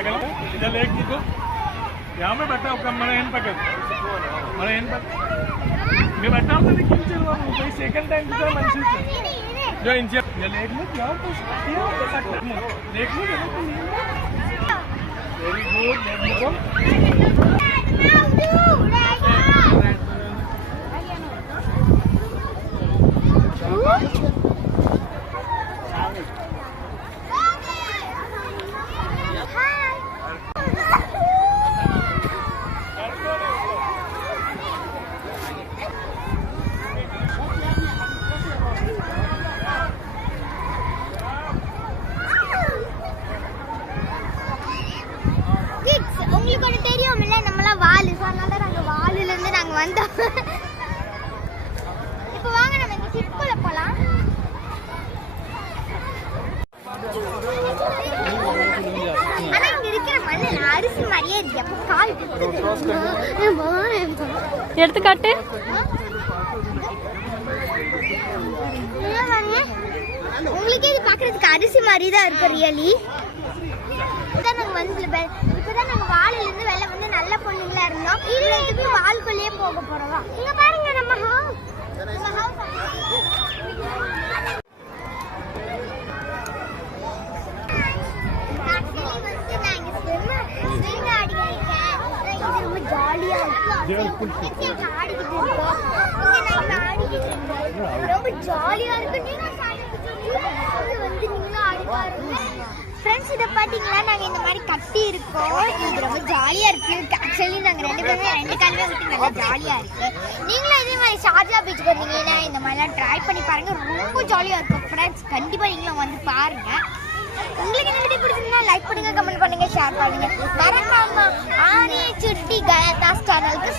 इधर लेक देखो यहाँ में बैठा होगा मैं एंड पकड़ मैं बैठा हूँ तो क्यों चल रहा हूँ कोई सेकंड टाइम की तरह मंजिल जो इंच ये लेक में क्या तो लेक में वेरी गुड लेक देखो எடுத்துக்காட்டு உங்களுக்கு இது பாக்குறதுக்கு அரிசி மாதிரி தான் இருக்கும் ரியலி நாங்க வந்து இப்பதான் நாங்க வாளில இருந்து வெளில வந்து நல்ல பொண்ணுங்களா இருந்தோம் இதுக்கு வால்குள்ளேயே போக போறோம் இங்க பாருங்க நம்ம ஹவுஸ் ரொம்ப ஜாலியா இருக்கு ஃப்ரெண்ட்ஸ் இதை பார்த்தீங்களா நாங்கள் இந்த மாதிரி கட்டி இருக்கோம் இது ரொம்ப ஜாலியாக இருக்குது ஆக்சுவலி நாங்கள் ரெண்டு காலமே விட்டு நல்லா ஜாலியாக இருக்குது நீங்களும் இதே மாதிரி ஷார்ஜா பீச்சுக்கு வந்தீங்கன்னா இந்த மாதிரிலாம் ட்ரை பண்ணி பாருங்கள் ரொம்ப ஜாலியாக இருக்கும் ஃப்ரெண்ட்ஸ் கண்டிப்பாக நீங்களும் வந்து பாருங்கள் உங்களுக்கு இந்த வீடியோ பிடிச்சிருந்தா லைக் பண்ணுங்க கமெண்ட் பண்ணுங்க ஷேர் பண்ணுங்க மறக்காம ஆரிய சுட்டி கயாதாஸ் சேனலுக்கு